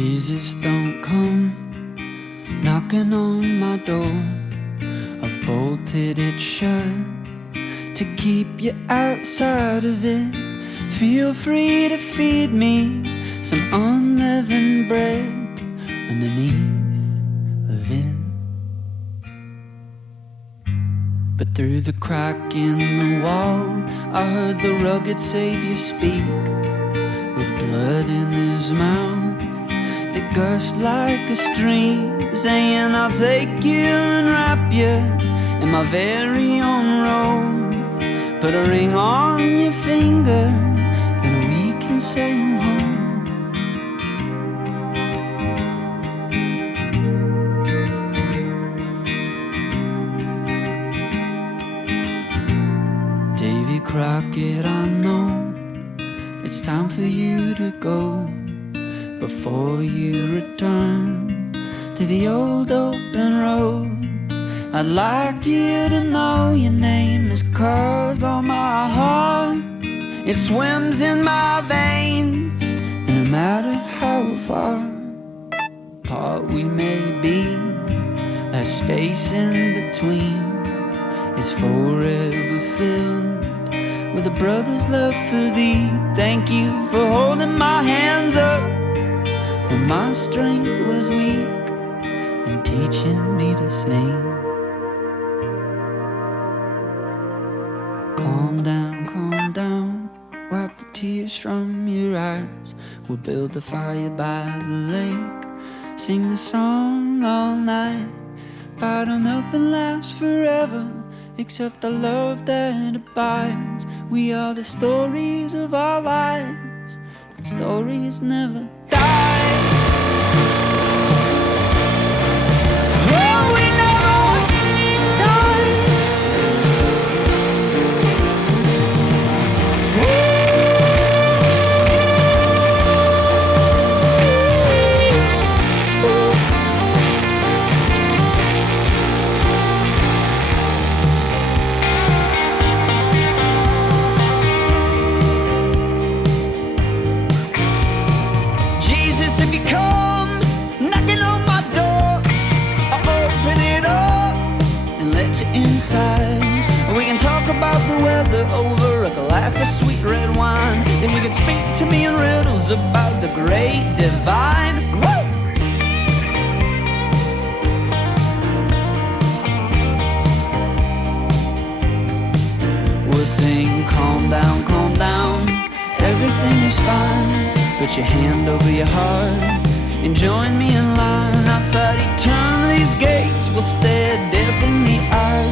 Jesus, don't come knocking on my door. I've bolted it shut to keep you outside of it. Feel free to feed me some unleavened bread underneath of it. But through the crack in the wall, I heard the rugged Savior speak, with blood in his mouth that gushed like a stream, saying, I'll take you and wrap you in my very own robe. Put a ring on your finger, then we can sail home. Davy Crockett, I know it's time for you to go. Before you return to the old open road, I'd like you to know your name is carved on my heart. It swims in my veins, and no matter how far apart we may be, that space in between is forever filled with a brother's love for thee. Thank you for holding my hands up when my strength was weak and teaching me to sing. Calm down, wipe the tears from your eyes. We'll build a fire by the lake, sing a song all night. But nothing lasts forever except the love that abides. We are the stories of our lives, and stories never die. We can talk about the weather over a glass of sweet red wine. Then we can speak to me in riddles about the great divine. Woo! We'll sing, calm down, everything is fine. Put your hand over your heart and join me in line. Outside eternity's gates, we'll stare death in the eyes.